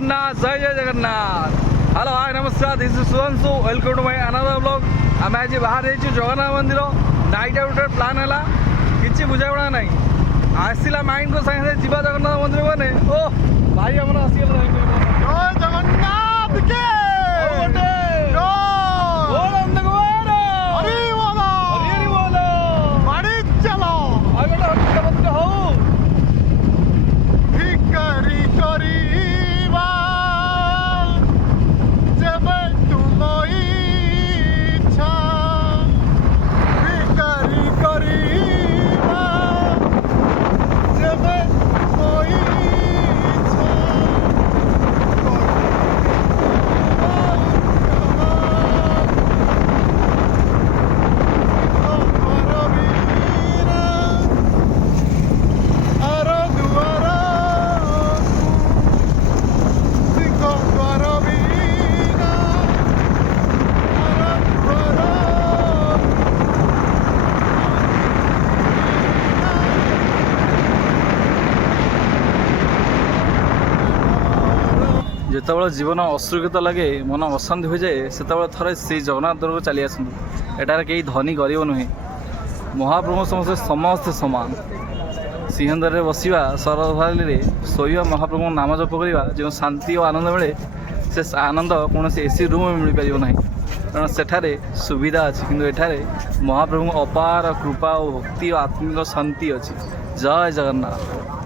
जगन्नाथ जय Jagannath. Hello hi नमस्कार, this is Sudhanshu, welcome to my another blog. आम आज बाहर जगन्नाथ मंदिर नाइट आउट प्लान है कि बुझापड़ा ना आसला माइंड को सागे जीवा जगन्नाथ मंदिर मैंने ओ भाई आम आसगल जय जगन्नाथ के जितेबाला जीवन असुरक्षित लगे मन अशांति हो जाए से थे श्री जगन्नाथ दर को चली आसतु। एटार कई धनी गरीब नुहे, महाप्रभु समस्ते समस्ते सामान। सिंहदर में बसवा सरधाली शोवा महाप्रभु नाम जप करवा जो शांति और आनंद मिले से आनंद कौन एसी रूम में मिल पार ना, कारण सेठारे सुविधा अच्छी किंतु एठारे महाप्रभु अपार कृपा और भक्ति और आत्मिक शांति अच्छी। जय जगन्नाथ।